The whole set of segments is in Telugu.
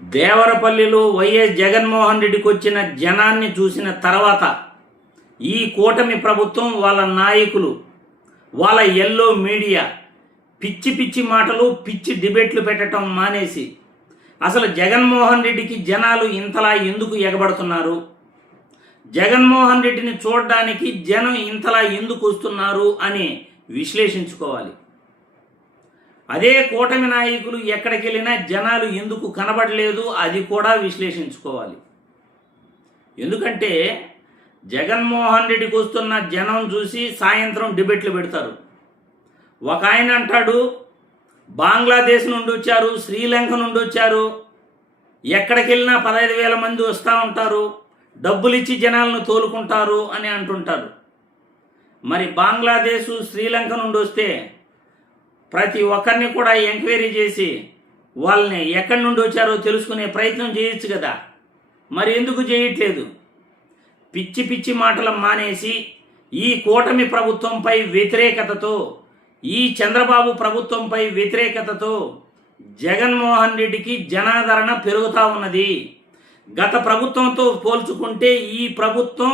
దేవరపల్లిలో వైఎస్ జగన్మోహన్ రెడ్డికి వచ్చిన జనాన్ని చూసిన తర్వాత ఈ కూటమి ప్రభుత్వం, వాళ్ళ నాయకులు, వాళ్ళ ఎల్లో మీడియా పిచ్చి పిచ్చి మాటలు, పిచ్చి డిబేట్లు పెట్టడం మానేసి అసలు జగన్మోహన్ రెడ్డికి జనాలు ఇంతలా ఎందుకు ఎగబడుతున్నారు, జగన్మోహన్ రెడ్డిని చూడడానికి జనం ఇంతలా ఎందుకు వస్తున్నారు అని విశ్లేషించుకోవాలి. అదే కూటమి నాయకులు ఎక్కడికి వెళ్ళినా జనాలు ఎందుకు కనబడలేదు అది కూడా విశ్లేషించుకోవాలి. ఎందుకంటే జగన్మోహన్ రెడ్డికి వస్తున్న జనం చూసి సాయంత్రం డిబేట్లు పెడతారు. ఒక ఆయన అంటాడు బంగ్లాదేశ్ నుండి వచ్చారు, శ్రీలంక నుండి వచ్చారు, ఎక్కడికి వెళ్ళినా 15,000 మంది వస్తూ ఉంటారు, డబ్బులు ఇచ్చి జనాలను తోలుకుంటారు అని అంటుంటారు. మరి బంగ్లాదేశ్, శ్రీలంక నుండి వస్తే ప్రతి ఒక్కరిని కూడా ఎంక్వైరీ చేసి వాళ్ళని ఎక్కడి నుండి వచ్చారో తెలుసుకునే ప్రయత్నం చేయొచ్చు కదా. మరి ఎందుకు చేయట్లేదు? పిచ్చి పిచ్చి మాటలు మానేసి ఈ కూటమి ప్రభుత్వంపై వ్యతిరేకతతో, ఈ చంద్రబాబు ప్రభుత్వంపై వ్యతిరేకతతో జగన్మోహన్ రెడ్డికి జనాదరణ పెరుగుతూ ఉన్నది. గత ప్రభుత్వంతో పోల్చుకుంటే ఈ ప్రభుత్వం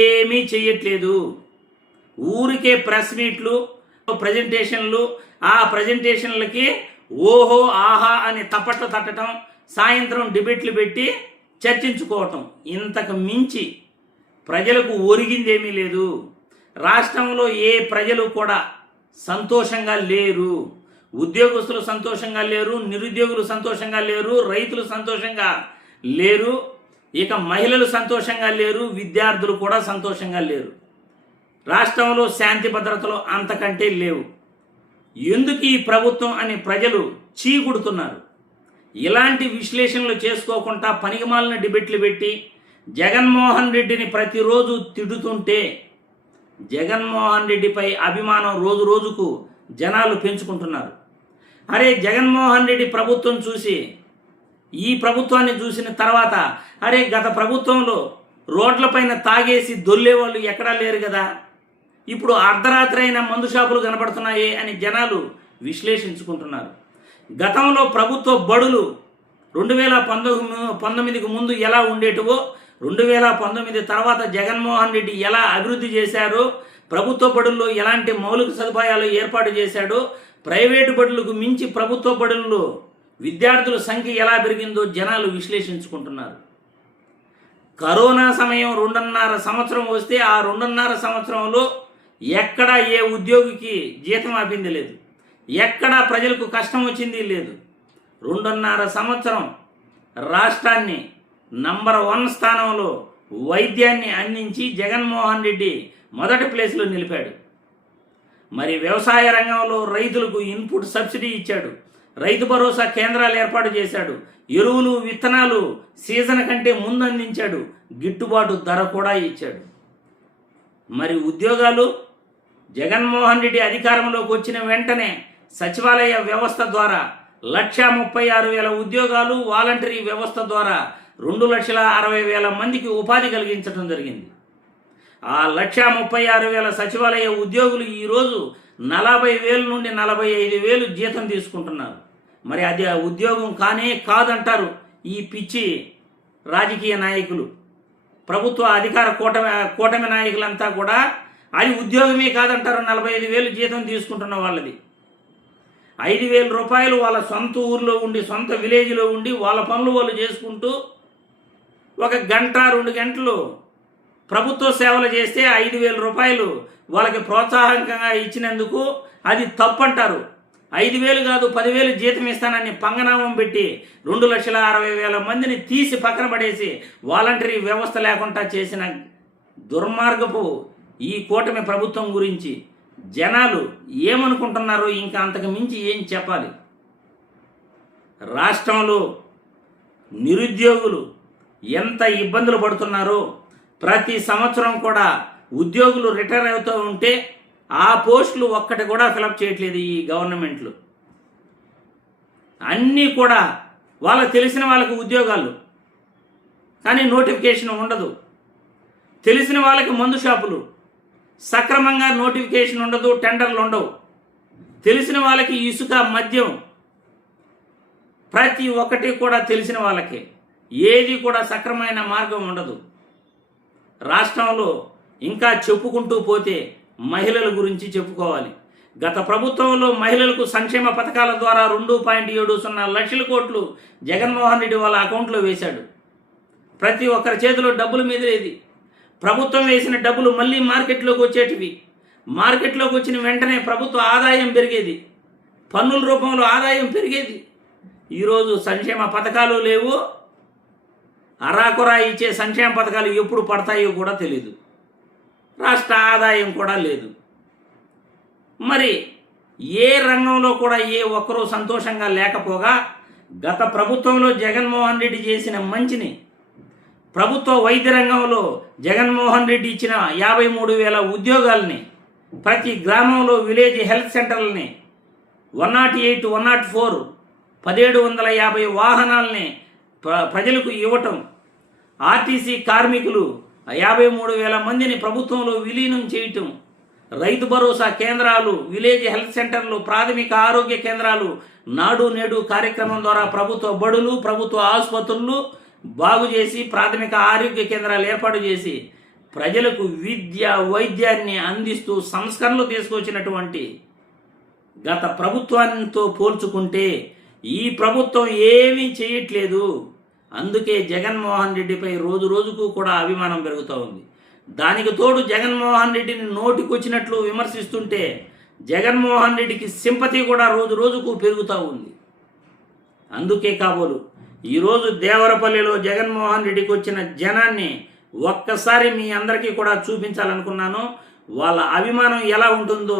ఏమీ చేయట్లేదు. ఊరికే ప్రెస్ మీట్లు, ప్రజెంటేషన్లు, ఆ ప్రజెంటేషన్లకి ఓహో ఆహా అని తప్పట్లు తట్టడం, సాయంత్రం డిబేట్లు పెట్టి చర్చించుకోవటం, ఇంతకు మించి ప్రజలకు ఒరిగిందేమీ లేదు. రాష్ట్రంలో ఏ ప్రజలు కూడా సంతోషంగా లేరు. ఉద్యోగస్తులు సంతోషంగా లేరు, నిరుద్యోగులు సంతోషంగా లేరు, రైతులు సంతోషంగా లేరు, ఇక మహిళలు సంతోషంగా లేరు, విద్యార్థులు కూడా సంతోషంగా లేరు. రాష్ట్రంలో శాంతి భద్రతలు అంతకంటే లేవు. ఎందుకు ఈ ప్రభుత్వం అని ప్రజలు చీకుడుతున్నారు. ఇలాంటి విశ్లేషణలు చేసుకోకుండా పనికిమాలిన డిబేట్లు పెట్టి జగన్మోహన్ రెడ్డిని ప్రతిరోజు తిడుతుంటే జగన్మోహన్ రెడ్డిపై అభిమానం రోజు రోజుకు జనాలు పెంచుకుంటున్నారు. అరే జగన్మోహన్ రెడ్డి ప్రభుత్వం చూసి ఈ ప్రభుత్వాన్ని చూసిన తర్వాత అరే గత ప్రభుత్వంలో రోడ్లపైన తాగేసి దొల్లేవాళ్ళు ఎక్కడా లేరు కదా, ఇప్పుడు అర్ధరాత్రి అయిన మందు షాపులు కనపడుతున్నాయి అని జనాలు విశ్లేషించుకుంటున్నారు. గతంలో ప్రభుత్వ బడులు 2019కు ముందు ఎలా ఉండేటివో, 2019 తర్వాత జగన్మోహన్ రెడ్డి ఎలా అభివృద్ధి చేశారో, ప్రభుత్వ బడుల్లో ఎలాంటి మౌలిక సదుపాయాలు ఏర్పాటు చేశాడో, ప్రైవేటు బడులకు మించి ప్రభుత్వ బడుల్లో విద్యార్థుల సంఖ్య ఎలా పెరిగిందో జనాలు విశ్లేషించుకుంటున్నారు. కరోనా సమయం 2.5 సంవత్సరం వస్తే ఆ 2.5 సంవత్సరంలో ఎక్కడా ఏ ఉద్యోగికి జీతం ఆపింది లేదు, ఎక్కడా ప్రజలకు కష్టం వచ్చింది లేదు. 2.5 సంవత్సరం రాష్ట్రాన్ని నంబర్ 1 స్థానంలో వైద్యాన్ని అందించి జగన్మోహన్ రెడ్డి మొదటి ప్లేస్లో నిలిపాడు. మరి వ్యవసాయ రంగంలో రైతులకు ఇన్పుట్ సబ్సిడీ ఇచ్చాడు, రైతు భరోసా కేంద్రాలు ఏర్పాటు చేశాడు, ఎరువులు విత్తనాలు సీజన్ కంటే ముందు అందించాడు, గిట్టుబాటు ధర కూడా ఇచ్చాడు. మరి ఉద్యోగాలు జగన్మోహన్ రెడ్డి అధికారంలోకి వచ్చిన వెంటనే సచివాలయ వ్యవస్థ ద్వారా 1,36,000 ఉద్యోగాలు, వాలంటరీ వ్యవస్థ ద్వారా 2,60,000 మందికి ఉపాధి కలిగించడం జరిగింది. ఆ 1,36,000 సచివాలయ ఉద్యోగులు ఈరోజు 40,000 నుండి 45,000 జీతం తీసుకుంటున్నారు. మరి అది ఉద్యోగం కానే కాదంటారు ఈ పిచ్చి రాజకీయ నాయకులు, ప్రభుత్వ అధికార కూటమి నాయకులంతా కూడా. అది ఉద్యోగమే కాదంటారు. 45,000 జీతం తీసుకుంటున్న వాళ్ళది 5,000 రూపాయలు వాళ్ళ సొంత ఊర్లో ఉండి, సొంత విలేజ్లో ఉండి వాళ్ళ పనులు వాళ్ళు చేసుకుంటూ 1 గంట 2 గంటలు ప్రభుత్వ సేవలు చేస్తే 5,000 రూపాయలు వాళ్ళకి ప్రోత్సాహకంగా ఇచ్చినందుకు అది తప్పంటారు. 5,000 కాదు 10,000 జీతం ఇస్తానని పంగనామం పెట్టి 2,60,000 మందిని తీసి పక్కన పడేసి వాలంటరీ వ్యవస్థ లేకుండా చేసిన దుర్మార్గపు ఈ కూటమి ప్రభుత్వం గురించి జనాలు ఏమనుకుంటున్నారో ఇంకా అంతకు మించి ఏం చెప్పాలి. రాష్ట్రంలో నిరుద్యోగులు ఎంత ఇబ్బందులు పడుతున్నారో, ప్రతి సంవత్సరం కూడా ఉద్యోగులు రిటైర్ అవుతూ ఉంటే ఆ పోస్టులు ఒక్కటి కూడా ఫిలప్ చేయట్లేదు ఈ గవర్నమెంట్లు. అన్నీ కూడా వాళ్ళకి తెలిసిన వాళ్ళకు ఉద్యోగాలు, కానీ నోటిఫికేషన్ ఉండదు. తెలిసిన వాళ్ళకి మందు షాపులు, సక్రమంగా నోటిఫికేషన్ ఉండదు, టెండర్లు ఉండవు. తెలిసిన వాళ్ళకి ఇసుక, మద్యం, ప్రతి ఒక్కటి కూడా తెలిసిన వాళ్ళకే. ఏది కూడా సక్రమైన మార్గం ఉండదు. రాష్ట్రంలో ఇంకా చెప్పుకుంటూ పోతే మహిళల గురించి చెప్పుకోవాలి. గత ప్రభుత్వంలో మహిళలకు సంక్షేమ పథకాల ద్వారా 2.70 లక్షల కోట్లు జగన్మోహన్ రెడ్డి వాళ్ళ అకౌంట్లో వేశాడు. ప్రతి ఒక్కరి చేతిలో డబ్బులు మీదేది. ప్రభుత్వం వేసిన డబ్బులు మళ్ళీ మార్కెట్లోకి వచ్చేటివి. మార్కెట్లోకి వచ్చిన వెంటనే ప్రభుత్వ ఆదాయం పెరిగేది, పన్నుల రూపంలో ఆదాయం పెరిగేది. ఈరోజు సంక్షేమ పథకాలు లేవు. అరాకొరా ఇచ్చే సంక్షేమ పథకాలు ఎప్పుడు పడతాయో కూడా తెలీదు. రాష్ట్ర ఆదాయం కూడా లేదు. మరి ఏ రంగంలో కూడా ఏ ఒక్కరూ సంతోషంగా లేకపోగా గత ప్రభుత్వంలో జగన్మోహన్ రెడ్డి చేసిన మంచిని, ప్రభుత్వ వైద్య రంగంలో జగన్మోహన్ రెడ్డి ఇచ్చిన 53,000 ఉద్యోగాలని, ప్రతి గ్రామంలో విలేజ్ హెల్త్ సెంటర్లని, 108, 104, 1750 వాహనాలని ప్రజలకు ఇవ్వటం, ఆర్టీసీ కార్మికులు 53,000 మందిని ప్రభుత్వంలో విలీనం చేయటం, రైతు భరోసా కేంద్రాలు, విలేజ్ హెల్త్ సెంటర్లు, ప్రాథమిక ఆరోగ్య కేంద్రాలు, నాడు నేడు కార్యక్రమం ద్వారా ప్రభుత్వ బడులు, ప్రభుత్వ ఆసుపత్రులు బాగు చేసి ప్రాథమిక ఆరోగ్య కేంద్రాలు ఏర్పాటు చేసి ప్రజలకు విద్య వైద్యాన్ని అందిస్తూ సంస్కరణలు తీసుకొచ్చినటువంటి గత ప్రభుత్వంతో పోల్చుకుంటే ఈ ప్రభుత్వం ఏమీ చేయట్లేదు. అందుకే జగన్మోహన్ రెడ్డిపై రోజు రోజుకు కూడా అభిమానం పెరుగుతూ ఉంది. దానికి తోడు జగన్మోహన్ రెడ్డిని నోటికొచ్చినట్లు విమర్శిస్తుంటే జగన్మోహన్ రెడ్డికి సింపతి కూడా రోజు రోజుకు పెరుగుతూ ఉంది. అందుకే కాబోలు ఈరోజు దేవరపల్లిలో జగన్మోహన్ రెడ్డికి వచ్చిన జనాన్ని ఒక్కసారి మీ అందరికీ కూడా చూపించాలనుకున్నాను. వాళ్ళ అభిమానం ఎలా ఉంటుందో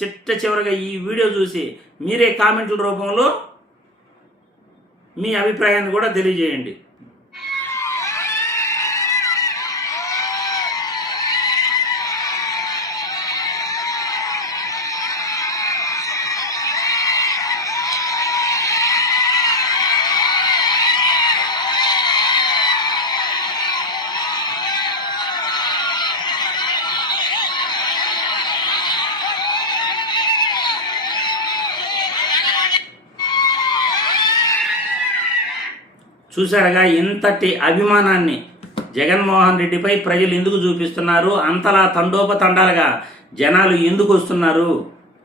చిట్ట చివరిగా ఈ వీడియో చూసి మీరే కామెంట్ల రూపంలో మీ అభిప్రాయాన్ని కూడా తెలియజేయండి. చూసారుగా ఇంతటి అభిమానాన్ని జగన్మోహన్ రెడ్డిపై ప్రజలు ఎందుకు చూపిస్తున్నారు, అంతలా తండోపతండాలుగా జనాలు ఎందుకు వస్తున్నారు?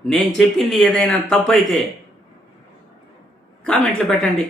నేను చెప్పింది ఏదైనా తప్పు అయితే కామెంట్లు పెట్టండి.